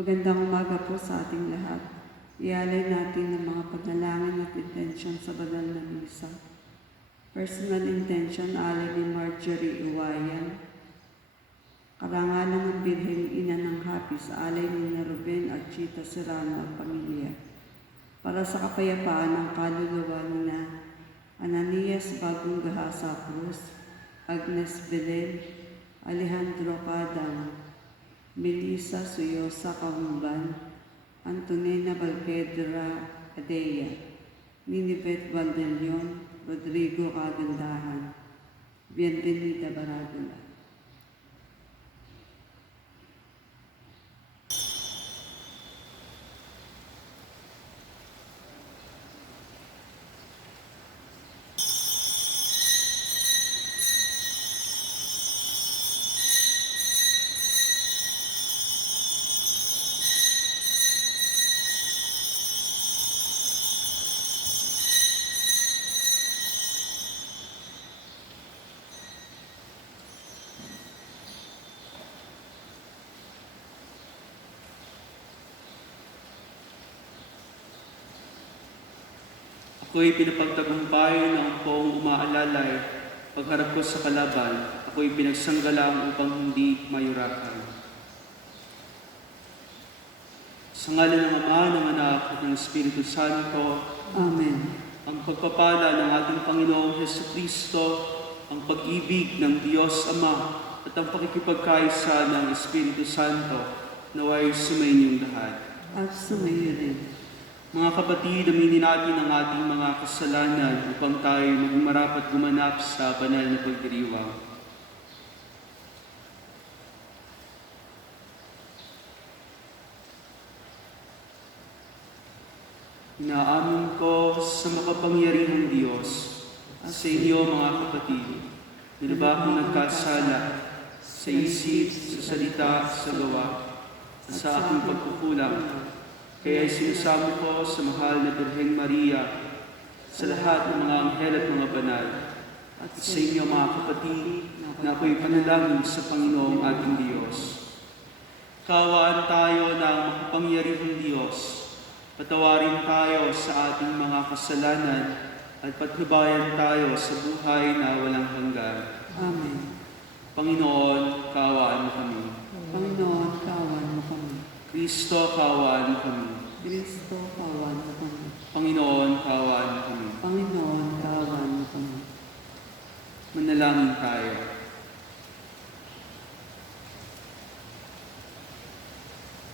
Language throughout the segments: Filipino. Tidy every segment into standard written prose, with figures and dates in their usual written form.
Magandang umaga po sa ating lahat. Ialay natin ang mga panalangin at intensyon sa banal na misa. Personal intention, alay ni Marjorie Uwayan. Karangalan ng Birheng Ina ng Hapi sa alay ni Ruben at Chita Serrano at pamilya. Para sa kapayapaan ng kaluluwa ni Ananias Bagong Gahasa Cruz, Agnes Belen, Alejandro Cadam, Melissa Suyosa Kahumban, Antonina Valquedra Adea, Ninibet Valdelion, Rodrigo Cagandahan, Bienvenida Baradula. Ako'y pinapagtagumpay ng poong umaalalay, pagharap ko sa kalaban, ako'y pinagsanggalang upang hindi mayurakan. Sa ngalan ng Ama, ng Anak, at ng Espiritu Santo, Amen. ang pagpapala ng ating Panginoong Hesukristo, ang pag-ibig ng Diyos Ama, at ang pakikipagkaisa ng Espiritu Santo, naway sumainyong lahat. At sumayo rin. Mga kapatid, aminin natin ang ating mga kasalanan upang tayo maging marapat gumanap sa banal na pagdiriwang. Inaamin ko sa makapangyarihang Diyos at sa inyo mga kapatid, na ba akong nagkasala sa isip, sa salita, sa gawa, at sa aking pagkukulang. Kaya sinasamo ko sa mahal na Birheng Maria, sa lahat ng mga anghel at mga banal, at sa inyo mga kapatid, na ako'y panalangin sa Panginoong ating Diyos. Kawaan tayo ng makapangyarihang Diyos, patawarin tayo sa ating mga kasalanan, at patnubayan tayo sa buhay na walang hanggan. Amen. Panginoon, kaawaan mo kami. Panginoon, kawan mo kami. Kristo, kaawaan mo kami. Kristo, kawan mo kami. Panginoon, kaawaan mo kami. Panginoon, kawan mo kami. Manalangin tayo.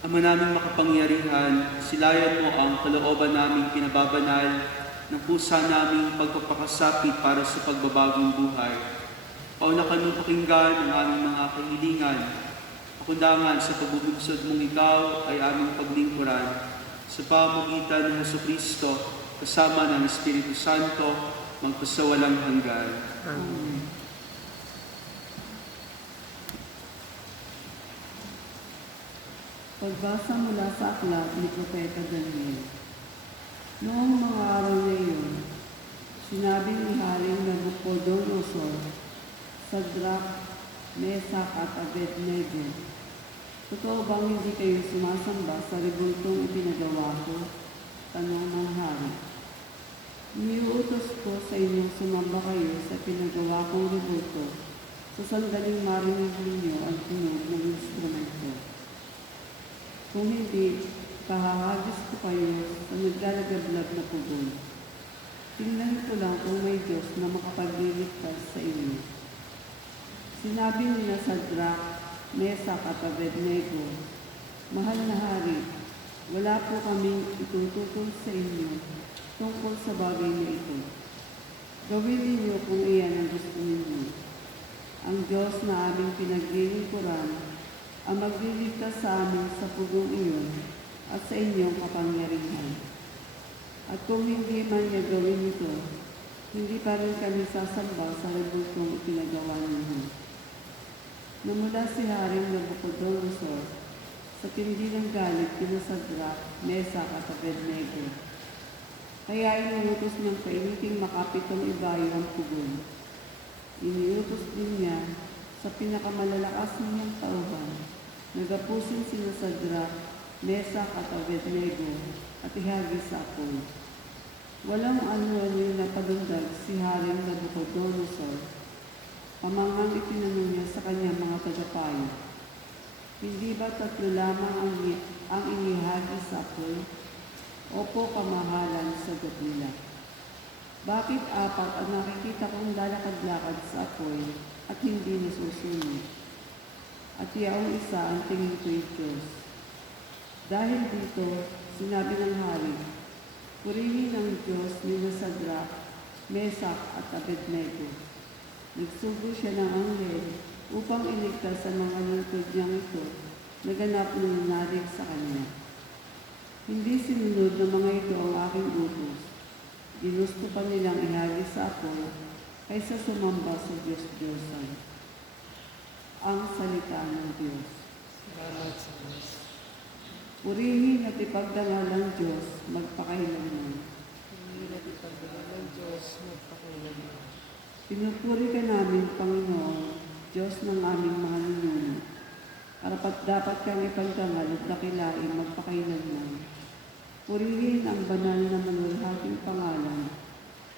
Ama naming makapangyarihan, silayan mo ang kalooban naming pinababanal ng pusa naming pagpapakasapit para sa pagbabagong buhay. Paunakan mo pakinggan ang aming mga kahilingan, pakundangan sa pagbubungsod mong ikaw ay aming paglingkuran sa pamamagitan ng Hesukristo kasama ng Espiritu Santo magpasawalang hanggan. Amen. Pagbasa mula sa aklat ni Propeta Daniel. Noong mga araw na iyon, sinabi ni Haring Nabucodonosor, Sadrach, Mesach at Abednego, totoo bang hindi kayo sumasamba sa rebultong ipinagawa ko? Tanong ng hari. Iniuutos ko sa inyong sumamba kayo sa pinagawa kong rebulto sa sandaling marinig ninyo ang tunog ng instrumento. Kung hindi, kahahagis ko kayo sa naglalagablab na pugon. Tingnan ko lang kung may Diyos na makapagliligtas sa inyo. Sinabi nila Sadrach, Mesach at Abednego, Mahal na hari, wala po kaming itututol sa inyo tungkol sa bagay na ito. Gawin ninyo kung iyan ang gusto ninyo. Ang Diyos na aming pinaglilingkuran ang magliligtas sa amin sa pugong iyon at sa inyong kapangyarihan. At kung hindi man niya gawin ito, hindi pa rin kami sasamba sa rebultong ipinagawa ninyo. Namula si Haring Nabucodonosor sa tindi ng galit kina Sadrach, Mesach at Abednego. Kaya inuutos niyang kainiting makapitong ibayo ang pugon. Iniutos din niya sa pinakamalalakas niyang tauhan, nagapusin sina Sadrach, Mesak at Abednego at ihagis sa apoy. Walang ano-ano na padundag si Haring Nabucodonosor. Pamanghang itinanong niya sa kanyang mga tagapayo, hindi ba 3 lamang ang inihagis sa apoy? Opo, kamahalan, sagot nila. Bakit 4 ang nakikita kong lalakad-lakad sa apoy at hindi nasusunod? At yaong isa ang tingin ko'y Diyos. Dahil dito, sinabi ng hari, purihin ang Diyos ni Sadrak, Mesak at Abednego. Nagsugo siya ng anghel upang iligtas sa mga lingkod niyang ito na ganap na nanalig sa kanya. Hindi sinunod ng mga ito ang aking utos. Ginusto pa nilang ihagis sa apoy kaysa sumamba sa Diyos-Diyosan. Ang salita ng Diyos. Salamat sa Diyos. Purihin at ipagdangal ng Diyos magpakailanman. Purihin at ipagdangal ng Diyos magpakailanman. Pinupuri ka namin, Panginoon, Diyos ng aming mga ninuno. Karapat-dapat kang ipagdangal at dakilain magpakailanman. Purihin ang banal na manulhating pangalan,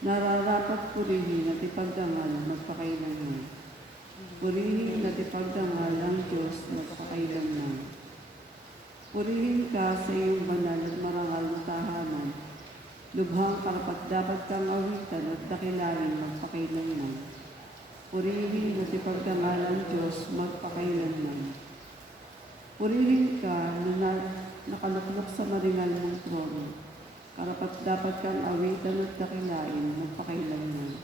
nararapat purihin at ipagdangal magpakailanman. Purihin at ipagdangal ang Diyos magpakailanman. Purihin ka sa iyong banal at marangal na tahanan. Lubhang karapat-dapat kang awitan at dakilain magpakailanman. Purihin at ipagdangal ang Diyos magpakailanman. Purihin ka na nakaluklok sa maringal ng trono. Karapat-dapat kang awitan at dakilain magpakailanman.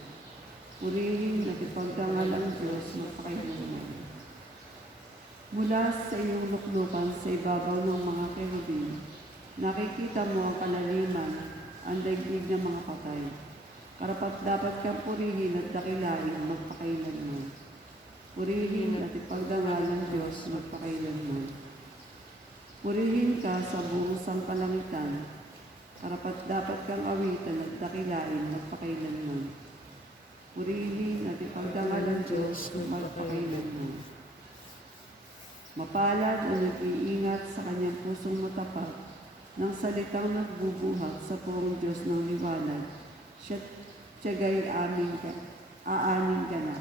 Purihin at ipagdangal ang Diyos magpakailanman. Mula sa iyong luklukan sa ibabaw ng mga kerubin, nakikita mo ang kalaliman, ang daigdig ng mga patay. Karapat-dapat kang purihin at dakilain magpakailanman. Purihin at ipagdangal ang Diyos magpakailanman. Purihin ka sa buong sangkalangitan. Karapat-dapat kang awitan at dakilain magpakailanman. Purihin at ipagdangal ang Diyos magpakailanman. Mapalad ang nag-iingat sa kanyang pusong matapat ng salitang nagbubuhat sa poong Diyos ng liwanag. Siya'y aaning ka na.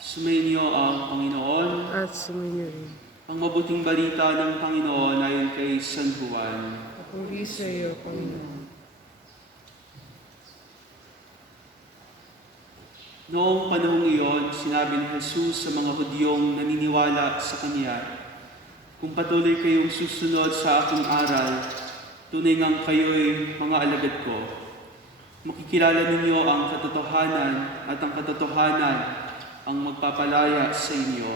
Sumainyo ang Panginoon. At sumainyo rin. Ang mabuting balita ng Panginoon ayon kay San Juan. Papuri sa iyo, Panginoon. Noong panahong iyon, sinabi ni Jesus sa mga Hudyong naniniwala sa Kanya, kung patuloy kayong susunod sa aking aral, tunay ngang kayo'y mga alagad ko. Makikilala ninyo ang katotohanan at ang katotohanan ang magpapalaya sa inyo.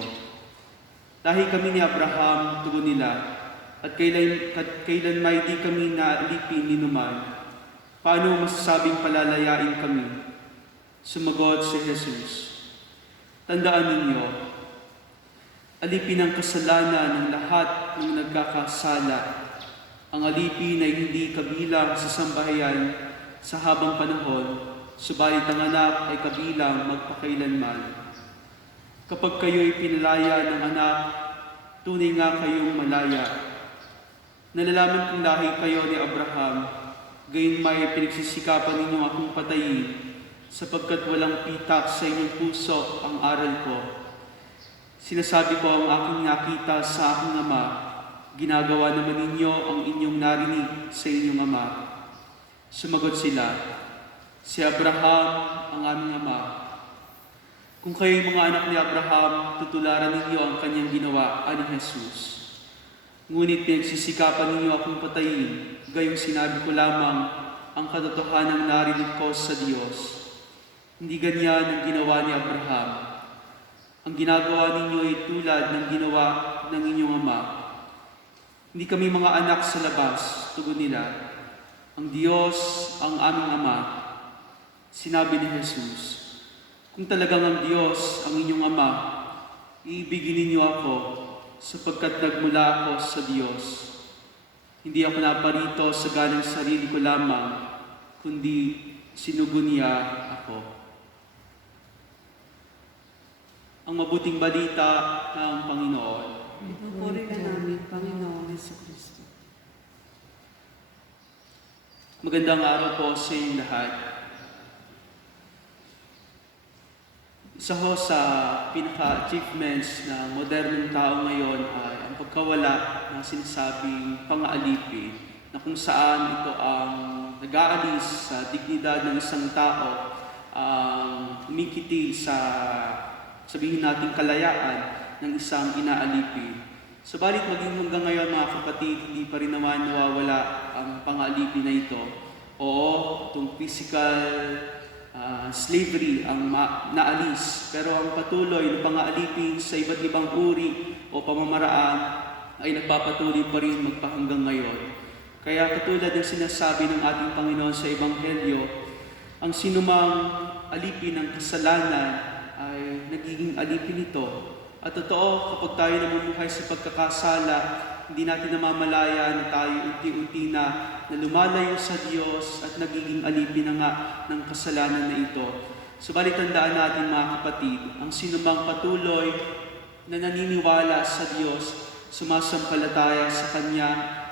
Dahil kami ni Abraham, tugon nila, at kailan may di kami naalipin ni numan, paano masasabing palalayain kami? Sumagot si Jesus, tandaan ninyo, alipin ang kasalanan ng lahat ng nagkakasala. Ang alipin ay hindi kabilang sa sambahayan sa habang panahon, subalit ang anak ay kabilang magpakailanman. Kapag kayo'y pinalaya ng anak, tunay nga kayong malaya. Nalalaman kong lahi kayo ni Abraham, gayon may pinagsisikapan ninyong akong patayin, sapagkat walang pitak sa inyong puso ang aral ko. Sinasabi ko ang aking nakita sa aking ama, ginagawa naman ninyo ang inyong narinig sa inyong ama. Sumagot sila, si Abraham ang aming ama. Kung kayo'y mga anak ni Abraham, tutularan ninyo ang kanyang ginawa, ani Jesus. Ngunit pinagsisikapan ninyo akong patayin, gayong sinabi ko lamang ang katotohanang narinig ko sa Diyos. Hindi ganyan ang ginawa ni Abraham. Ang ginagawa ninyo ay tulad ng ginawa ng inyong ama. Hindi kami mga anak sa labas, tugon nila. Ang Diyos ang aming ama. Sinabi ni Jesus, kung talagang ang Diyos ang inyong ama, iibigin ninyo ako sapagkat nagmula ako sa Diyos. Hindi ako naparito sa ganang sarili ko lamang, kundi sinugo niya ako. Ang mabuting balita ng Panginoon. Pupuri ka namin, Panginoon Jesucristo. Magandang araw po sa inyong lahat. Isa ho sa pinaka-achievements ng modernong tao ngayon ay ang pagkawala ng sinasabing pang-aalipin na kung saan ito ang nag-aalis sa dignidad ng isang tao, ang umikiti sa sabihin nating kalayaan ng isang inaalipin. Subalit maging hanggang ngayon mga kapatid, hindi pa rin naman nawawala ang pang-aalipin na ito. Oo, itong physical slavery ang naalis, pero ang patuloy na pang-aalipin sa iba't ibang uri o pamamaraan ay nagpapatuloy pa rin magpahanggang ngayon. Kaya katulad ng sinasabi ng ating Panginoon sa Ebanghelyo, ang sinumang alipin ng kasalanan ay nagiging alipin ito. At totoo, kapag tayo namumuhay sa pagkakasala, hindi natin namamalaya na tayo unti-unti na lumalayo sa Diyos at nagiging alipin na nga ng kasalanan na ito. Subalit tandaan natin mga kapatid, ang sinumang patuloy na naniniwala sa Diyos, sumasampalataya sa Kanya,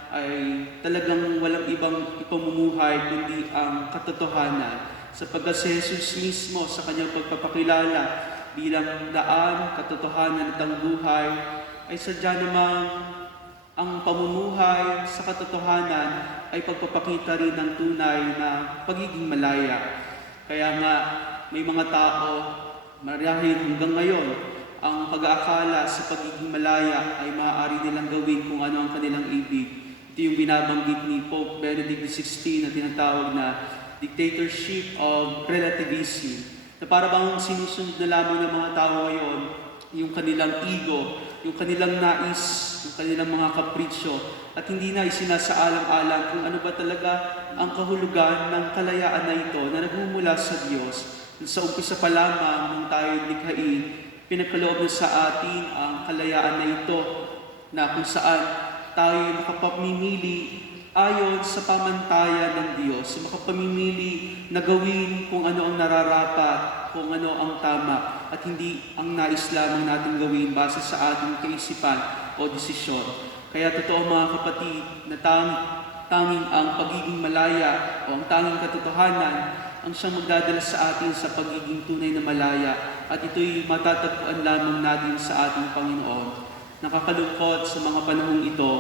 ay talagang walang ibang ipamumuhay kundi ang katotohanan. Sapagkat si Jesus mismo sa Kanyang pagpapakilala bilang daan, katotohanan at ang buhay, ay sadya namang ang pamumuhay sa katotohanan ay pagpapakita rin ng tunay na pagiging malaya. Kaya nga, may mga tao, marahil hanggang ngayon, ang pag-aakala sa pagiging malaya ay maaari nilang gawin kung ano ang kanilang ibig. Ito yung binabanggit ni Pope Benedict XVI na tinatawag na dictatorship of relativism. Na para bang sinusunod na lamang ng mga tao ngayon yung kanilang ego, yung kanilang nais, yung kanilang mga kapritsyo, at hindi na isinasaalang-alang kung ano ba talaga ang kahulugan ng kalayaan na ito na nagmumula sa Diyos. Sa umpisa pa lamang nung tayo likhain, pinagkaloob na sa atin ang kalayaan na ito na kung saan tayo makapamimili ayon sa pamantayan ng Diyos, makapamimili na gawin kung ano ang nararapat, kung ano ang tama, at hindi ang nais lamang natin gawin base sa ating kaisipan o desisyon. Kaya totoo mga kapatid na tanging ang pagiging malaya o ang tanging katotohanan ang siyang magdadala sa atin sa pagiging tunay na malaya, at ito'y matatagpuan lamang natin sa ating Panginoon. Nakakalungkot sa mga panahong ito,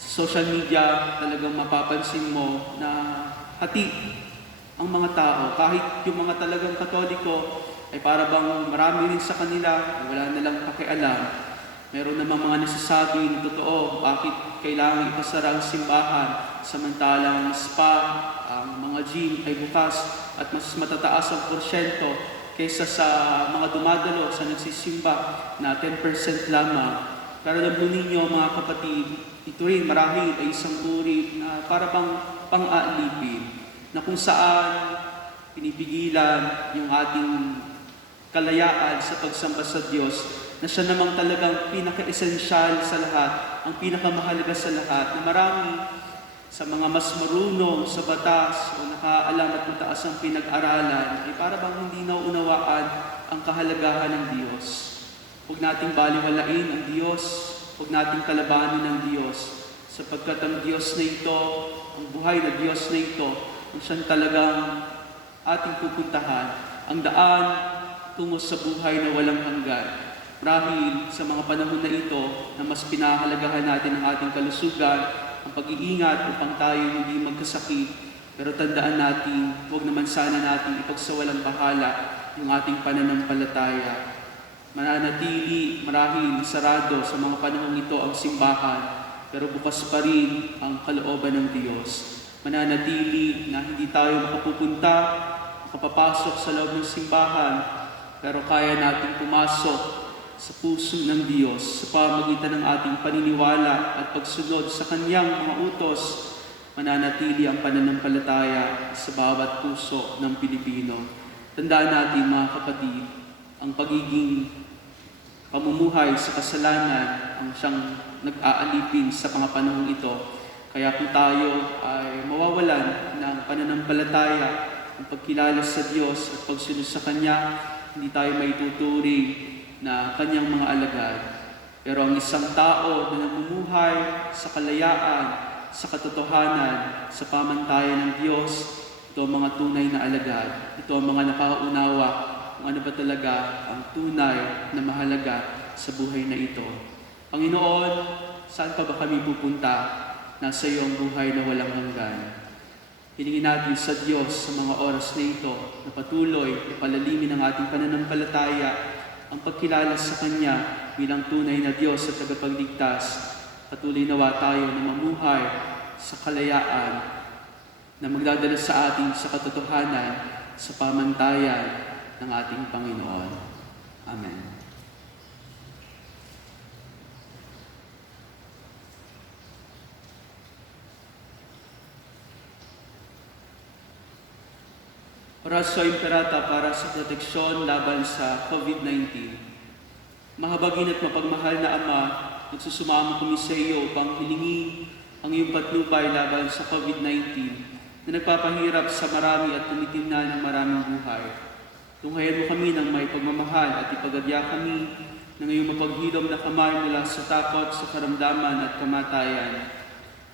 sa social media talagang mapapansin mo na hati ang mga tao. Kahit yung mga talagang Katoliko ay para bang marami rin sa kanila, wala na lang pakialam. Meron namang mga nasasabi na totoo, bakit kailangan ipasara ang simbahan samantalang spa, ang mga gym ay bukas at mas matataas ang porsyento kaysa sa mga dumadalo sa nagsisimba na 10% lamang. Pero alam ninyo mga kapatid, ito rin marahil ay isang uri na para bang pang-aalipin na kung saan pinipigilan yung ating kalayaan sa pagsamba sa Diyos na siya namang talagang pinaka-esensyal sa lahat, ang pinakamahalaga sa lahat, na marami sa mga mas marunong sa batas o nakaalam at mataas ang pinag-aralan ay para bang hindi nauunawaan ang kahalagahan ng Diyos. Huwag nating baliwalain ang Diyos, huwag nating kalabanin ang Diyos, sapagkat ang Diyos na ito, ang buhay na Diyos na ito, ang siyang talagang ating pupuntahan, ang daan tungo sa buhay na walang hanggan. Marahil sa mga panahon na ito na mas pinahalagahan natin ang ating kalusugan, ang pag-iingat upang tayo hindi magkasakit, pero tandaan natin, huwag naman sana natin ipagsawalang bahala yung ating pananampalataya. Mananatili marahil sarado sa mga panahong ito ang simbahan, pero bukas pa rin ang kalooban ng Diyos. Mananatili na hindi tayo makapupunta, makapapasok sa loob ng simbahan, pero kaya nating pumasok sa puso ng Diyos sa pamamagitan ng ating paniniwala at pagsunod sa Kanyang mga utos. Mananatili ang pananampalataya sa bawat puso ng Pilipino. Tandaan natin mga kapatid, ang pagiging pamumuhay sa kasalanan ang siyang nag-aalipin sa mga panahong ito. Kaya kung tayo ay mawawalan ng pananampalataya ang pagkilala sa Diyos at pagsunod sa Kanya, hindi tayo maituturing na Kanyang mga alagad. Pero ang isang tao na namumuhay sa kalayaan, sa katotohanan, sa pamantayan ng Diyos, ito ang mga tunay na alagad. Ito ang mga nakaunawa kung ano ba talaga ang tunay na mahalaga sa buhay na ito. Panginoon, saan pa ba kami pupunta? Nasa iyo ang buhay na walang hanggan. Hilingin natin sa Diyos sa mga oras na ito na patuloy na palalimin ang ating pananampalataya, ang pagkilala sa Kanya bilang tunay na Diyos at tagapagligtas. Patuloy nawa tayo na mamuhay sa kalayaan na magdadala sa ating sa katotohanan sa pamantayan ng ating Panginoon. Amen. Orasyo Imperata para sa proteksyon laban sa COVID-19. Mahabagin at mapagmahal na Ama, nagsusumamo kami sa iyo upang hilingin ang iyong patnubay laban sa COVID-19 na nagpapahirap sa marami at tumitimna ng maraming buhay. Tunghayan mo kami ng may pagmamahal at ipagadya kami ng iyong mapaghilom na kamay mula sa takot, sa karamdaman at kamatayan.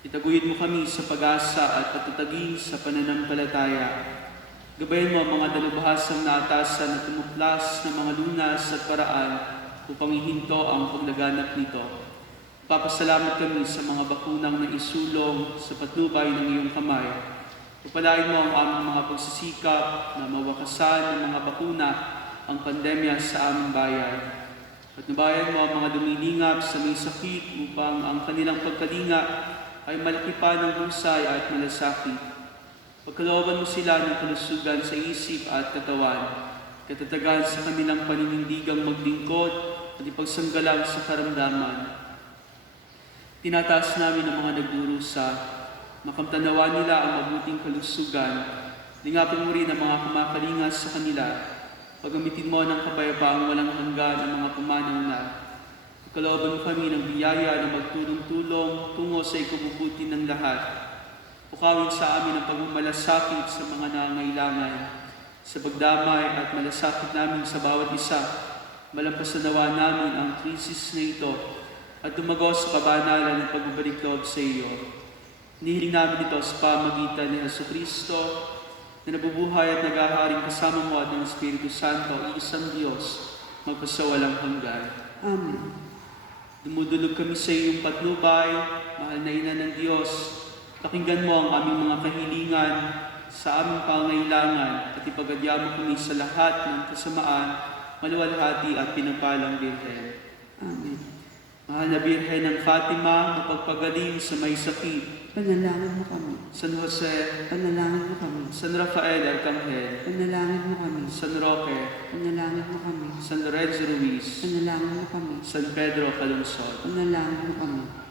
Itaguyod mo kami sa pag-asa at patutagin sa pananampalataya. Gabayan mo ang mga dalubhasang naatasan at tumuklas ng mga lunas at paraan upang ihinto ang paglaganap nito. Papasalamat kami sa mga bakunang na isulong sa patnubay ng iyong kamay. Upalain mo ang aming mga pagsisikap na mawakasan ng mga bakuna ang pandemya sa aming bayan. At nabayan mo ang mga dumilingap sa may sakit upang ang kanilang pagkalinga ay malaki pa ng husay at malasakit. Pagkalooban mo sila ng kalusugan sa isip at katawan, katatagan sa kanilang paninindigang maglingkod at ipagsanggalang sa karamdaman. Tinataas namin ang mga nagdurusa, makamtanawa nila ang mabuting kalusugan, lingapin mo rin ang mga kumakalingas sa kanila, paggamitin mo ng kapayapaang walang hanggan ang mga pumanaw na. Pagkalooban mo kami ng biyaya na magtulong-tulong tungo sa ikabubuti ng lahat. Pukawin sa amin ang pagmamalasakit sa mga nangangailangan, sa pagdamay at malasakit namin sa bawat isa. Malampasan nawa namin ang krisis na ito at dumago sa kabanalan ng pagbabalik loob sa iyo. Nihiling namin ito sa pamagitan ni Jesucristo na nabubuhay at naghaharing kasama mo at ng Espiritu Santo, isang Diyos, magpasawalang hanggan. Amen. Dumudulog kami sa iyong patnubay, mahal na Ina ng Diyos. Pakinggan mo ang aming mga kahilingan sa aming pangailangan at ipagadya mo kami sa lahat ng kasamaan, maluwalhati at pinagpalang Birhen. Amen. Mahal na Birhen ng Fatima, mapagpagaling sa may sakit. Panalangin mo kami. San Jose, Panalangin mo kami. San Rafael Arcangel, Panalangin mo kami. San Roque, Panalangin mo kami. San Lorenzo Ruiz, Panalangin mo kami. San Pedro Calungsod. Panalangin mo kami.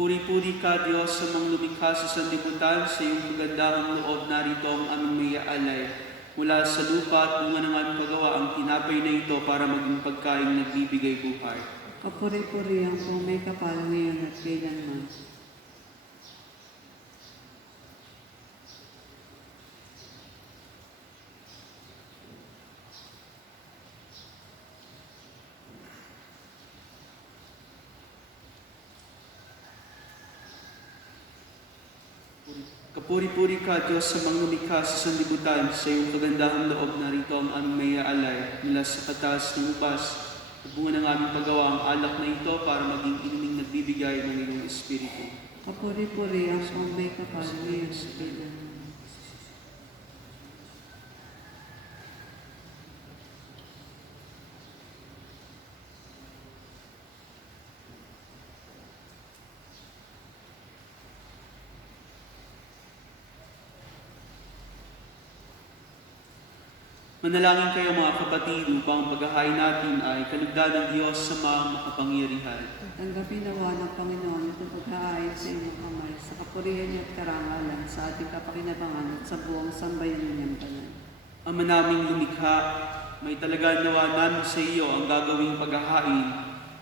Kapuri-puri ka, Diyos, sa mga lumikha sa sanlibutan, sa iyong kagandahang loob, narito ang aming may alay. Mula sa lupa at bunga ng aming paggawa, ang tinapay na ito para maging pagkain nagbibigay buhay. Kapuri-puri ang kung may kapal ngayon at kailanman. Kapuri-puri ka, Diyos, sa mga lumikha sa sanlibutan, sa iyong kagandahang loob, narito ang aming may alay. Mula sa kataas ng ubas, at bunga ng aming paggawa, ang alak na ito para maging inuming nagbibigay ng iyong Espiritu. Kapuri-puri ang kung may kapal ngayon at kailanman. Manalangin kayo mga kapatid upang ang paghahain natin ay kalugdan ng Diyos sa mga makapangyarihan. Tanggapin nawa ng Panginoon itong paghahain sa iyong kamay, sa kapurihan niya at karangalan, sa ating kapakinabangan at sa buong sambayan niyang banal. Ama naming lumikha, may talaga nawa namin sa iyo ang gagawing paghahain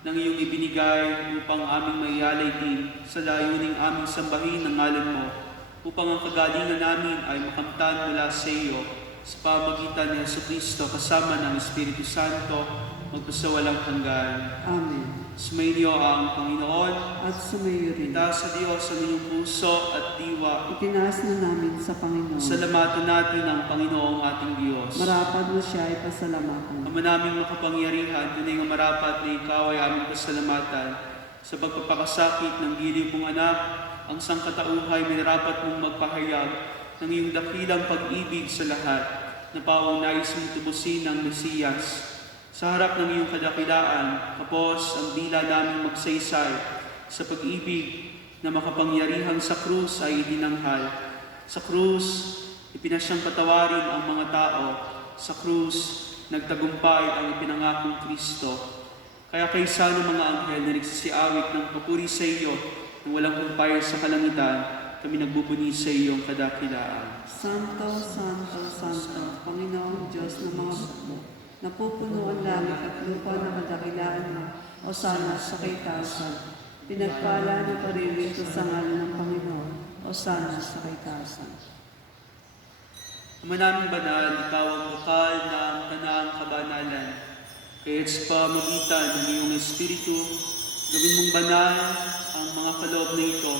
ng iyong ibinigay upang aming maialay din sa layuning aming sambahin ng ngalan mo, upang ang kagalingan namin ay makamtan mula sa iyo sa pamagitan ni Jesucristo kasama ng Espiritu Santo, magpasawalang hanggan. Amen. Sumainyo ang Panginoon, At sumayo rin. itaas sa Diyos ang inyong puso at diwa. Itinaas na namin sa Panginoon. Salamatan natin ang Panginoong ating Diyos. Marapat na siya ay pasalamatan. Ama naming makapangyarihan, tunay nga marapat na ikaw ay aming pasalamatan. Sa pagpapakasakit ng giliw mong anak, ang sangkatauhay minarapat mong magpahayag ng iyong dakilang pag-ibig sa lahat, na pawang nais mong tubusin ng Mesiyas. Sa harap ng iyong kadakilaan, kapos ang dila naming magsaysay sa pag-ibig na makapangyarihan sa krus ay idinanghal. Sa krus, ipinasyang patawarin ang mga tao. Sa krus, nagtagumpay ang ipinangakong Kristo. Kaya kaysa ng mga anghel na nagsisiawit ng papuri sa iyo na walang humpay sa kalangitan, kami nagbubuni sa iyong kadakilaan. Santo, Santo, Santo, Panginoong Diyos ng mga bukbo, napupuno ang langit at lupa ng kadakilaan mo, o sana sa kaitasan. Pinagpala ng paririto sa ngalan ng Panginoon, o sana sa kaitasan. Ama naming banal, ikaw ang bukal ng kanaang kabanalan. Kaya't sa pamagitan ng iyong Espiritu, gawin mong banal ang mga kaloob na ito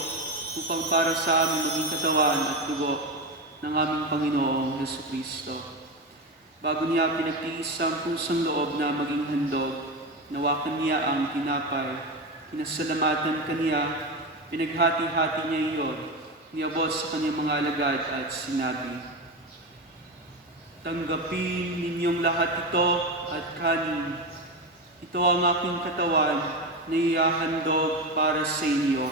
upang para sa amin maging katawan at dugo ng aming Panginoong Jesucristo. Bago niya pinagtiis ang pusang loob na maging handog, nawakan niya ang tinapay, pinasalamatan kaniya, pinaghati-hati niya iyon, niabot sa kanyang mga alagad at sinabi, "Tanggapin ninyong lahat ito at kanin. Ito ang aking katawan na ihahandog para sa inyo."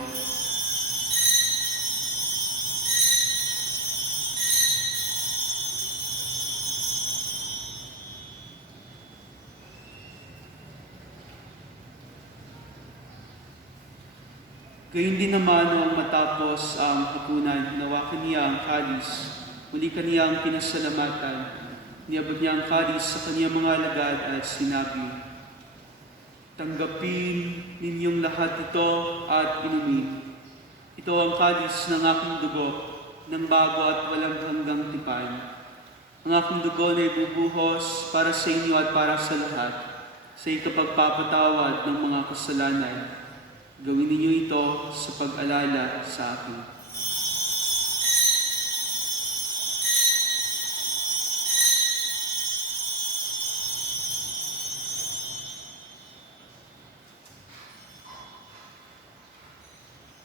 Gayun din naman nung matapos ang hapunan, nawakan niya ang kalis. Muli kaniyang pinasalamatan. Niabot niya ang kalis sa kaniyang mga alagad at sinabi, "Tanggapin ninyong lahat ito at inumin. Ito ang kalis ng aking dugo, ng bago at walang hanggang tipan. Ang aking dugo na ibubuhos para sa inyo at para sa lahat, sa ikapagpapatawad ng mga kasalanan. Gawin ninyo ito sa pag-alala sa akin."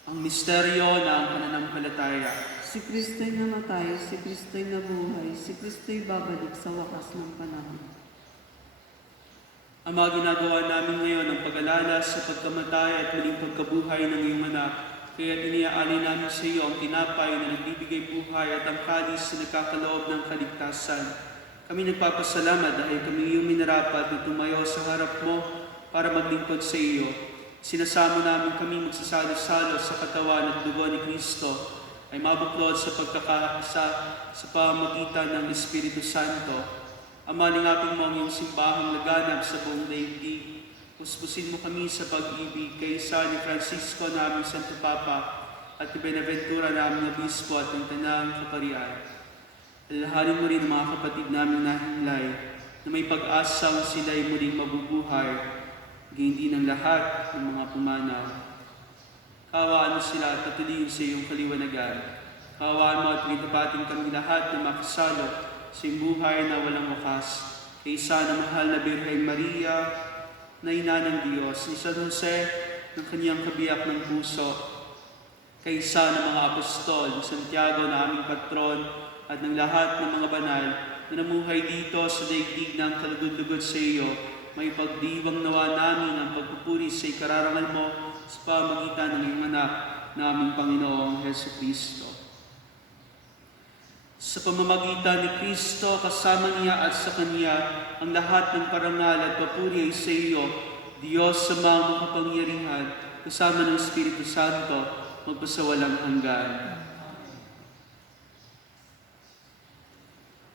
Ang misteryo ng pananampalataya. Si Kristo'y namatay, si Kristo'y nabuhay, si Kristo'y babalik sa wakas ng panahon. Ama, ginagawa namin ngayon ang pag-alala sa pagkamatay at muling pagkabuhay ng iyong anak. Kaya iniaalay namin sa iyo ang tinapay na nagbibigay buhay at ang kalis na nagkakaloob ng kaligtasan. Kami nagpapasalamat dahil kami iyong minarapat na tumayo sa harap mo para maglingkod sa iyo. Sinasamo namin kami magsasalo-salo sa katawan at dugo ni Kristo ay mabuklod sa pagkakaisa sa pamagitan ng Espiritu Santo. Ama, lingapin mo ang iyong simbahang laganap sa buong daigdig. Puspusin mo kami sa pag-ibig kaysa ni Francisco na aming Santo Papa at ni Benaventura na aming Obispo at ng Tanang Kaparian. Alalahanin mo rin ang mga kapatid namin nahinglay na may pag-asang sila'y muling mabubuhay, gayon din ang lahat ng mga pumanaw. Kawaan mo sila at patuloyin sa iyong kaliwanagan. Kawaan mo at pinitapatin kami lahat na makasalo sa buhay na walang wakas, kaysa na mahal na Birhen Maria, na ina ng Diyos, ni San Jose, ng kanyang kabiyak ng puso, kaysa ng mga apostol, ni Santiago na aming patron, at ng lahat ng mga banal na namuhay dito sa daigdig ng kalugod-lugod sa iyo, may pagdiwang nawa namin ang pagpupuri sa ikararangal mo sa pamagitan ng iyong anak na aming Panginoong Jesucristo. Sa pamamagitan ni Kristo, kasama niya at sa Kanya, ang lahat ng parangal at papuri ay sa iyo, Diyos sa mga makapangyarihan, kasama ng Espiritu Santo, magpasawalang hanggan.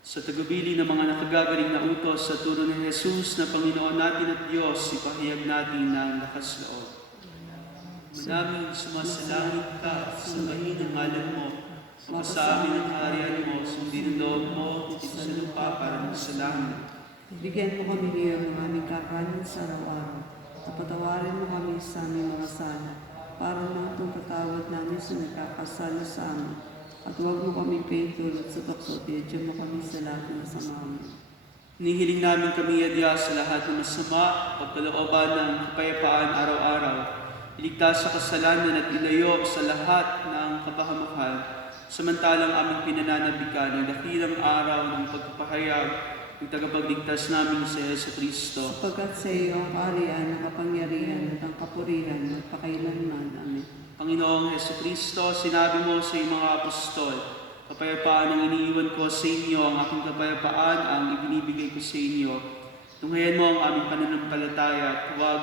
Sa tagubilin ng mga nakagagaling na utos sa turo ni Jesus na Panginoon natin at Diyos, ipahayag natin ng lakas loob. Manaming sumasalangit ka, sambahin ang ngalan mo, mapasa amin ang kaharian mo, sundin ang loob mo, dito sa lupa para sa langit. Bigyan mo kami ngayon ng aming kakanin sa araw-araw, at patawarin mo kami sa aming mga sala, para na itong patawad namin sa nagkakasala sa amin. At huwag mo kami pahintulot sa tukso, diyan mo kami sa lahat ng masama. Hinihiling namin kami adya sa lahat ng masama, pagkalooban ng kapayapaan araw-araw, iligtas sa kasalanan at ilayo sa lahat ng kapahamakan, samantalang aming pinananabikan ng dakilang araw ng pagpapahayag ng tagapagligtas namin sa Yesu Kristo. Sapagkat sa iyo ang kaharian, ang kapangyarihan at ang kapurihan magpakailanman. Amen. Panginoong Yesu Kristo, sinabi mo sa iyong mga apostol, kapayapaan ang iniiwan ko sa inyo, ang aking kapayapaan ang ibinibigay ko sa inyo. Tunghayan mo ang aming pananampalataya at huwag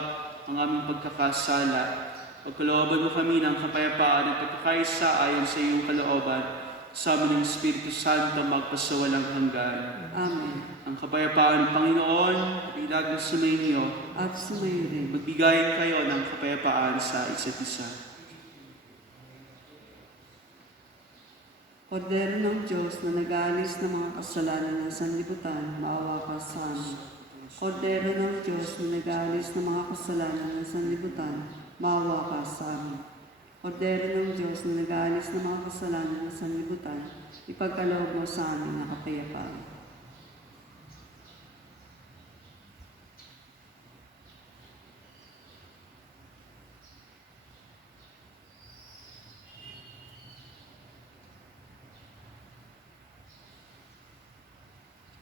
ang aming pagkakasala. Pagkalooban mo kami ng kapayapaan at pagkakaisa ayon sa iyong kalooban, kasama ng Espiritu Santo magpasawalang hanggan. Amen. Ang kapayapaan ng Panginoon, ilagay sa inyo, At sumayo rin. magbigayin kayo ng kapayapaan sa isa't isa. Kordero ng Diyos na nag-aalis ng mga kasalanan ng sanlibutan, maawa ka sa amin. Kordero ng Diyos na nag-aalis ng mga kasalanan ng sanlibutan, maawa ka sa amin. Kordero ng Diyos na nag-aalis ng mga kasalanan ng sanlibutan, ipagkaloob mo sa amin na kapayapaan.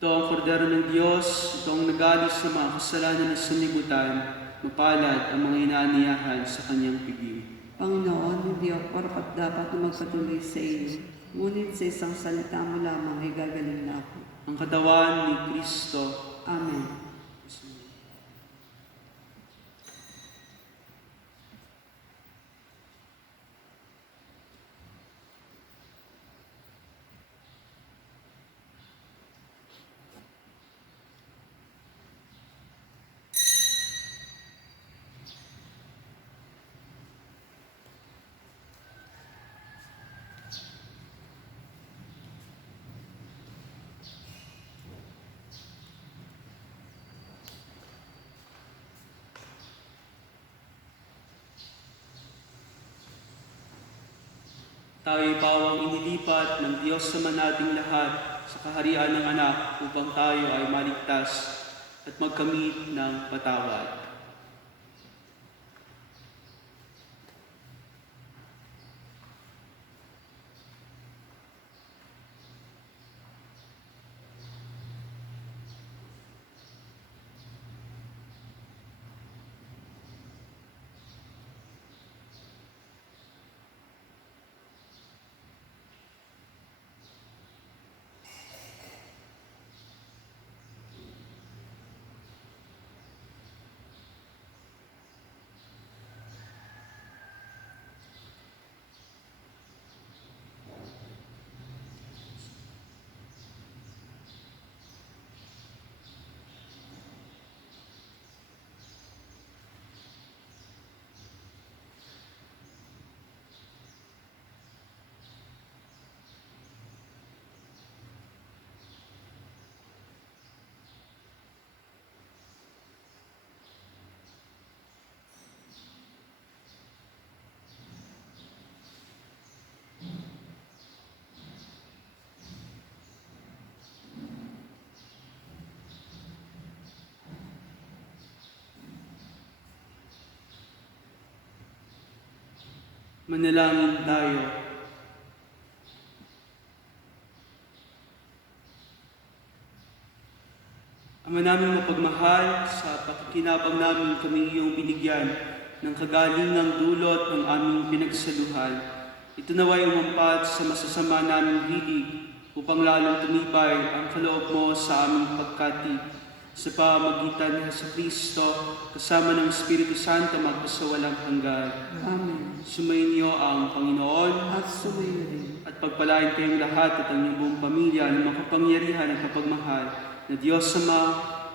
Ito ang kordero ng Diyos, ito ang nag-aalis ng mga kasalanan ng sanlibutan, mapalad ang mga inaaniyahan sa kanyang piging. Panginoon, hindi ako karapat dapat na magpatuloy sa iyo, ngunit sa isang salita mo lamang ay gagaling na ako. Ang katawan ni Kristo. Amen. Tayo'y pawang inilipat ng Diyos naman nating lahat sa kaharian ng anak upang tayo ay maligtas at magkamit ng patawad. Manalangin tayo. Ama namin mapagmahal, sa pakikinabang namin kami iyong binigyan ng kagalingang dulot ng aming pinagsaluhan. Ito naway umampat sa masasama naming hilig upang lalong tumibay ang kaloob mo sa aming pagkatip sa pamamagitan ni Jesucristo kasama ng Espiritu Santo magpasawalang hanggan. Amen. Sumainyo ang Panginoon At sumayo rin. at pagpalain kayong lahat at ang inyong buong pamilya ng makapangyarihan at kapagmahal na Diyos Ama,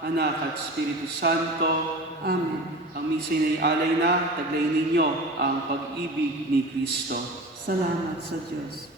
Anak at Espiritu Santo. Amen. Ang misa'y naialay na, taglayin ninyo ang pag-ibig ni Kristo. Salamat sa Diyos.